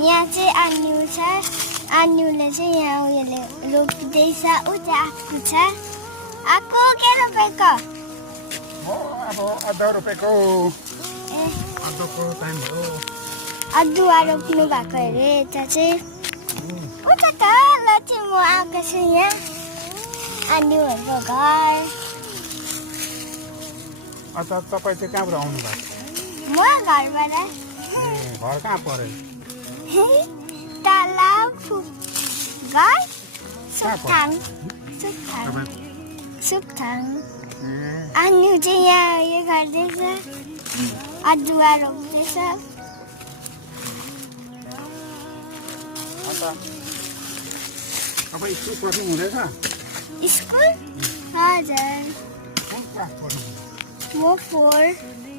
यहाँ चाहिँ अन्यु छ अन्युले चाहिँ यहाँ उयोले रोपिँदैछ ऊ चाहिँ आएको छ आएको के रोपेको अब अदुवा रोपेको अदुवाको टाइम भयो अदुवा रोप्नु भएको अरे यता चाहिँ उता त ल चाहिँ म आएको छु यहाँ अन्युहरूको घर अन्त तपाईँ चाहिँ कहाँबाट आउनु भएको म घरबाट ए घर कहाँ पऱ्यो तल घर सुक्थाङ सुक्थाङ सुक्थाङ अन्यु चाहिँ यहाँ उयो गर्दैछ अदुवा रोप्दैछ अन्त अब स्कुल पढ्नु हुँदैछ स्कुल हजुर कुन क्लास पढ्नु म 4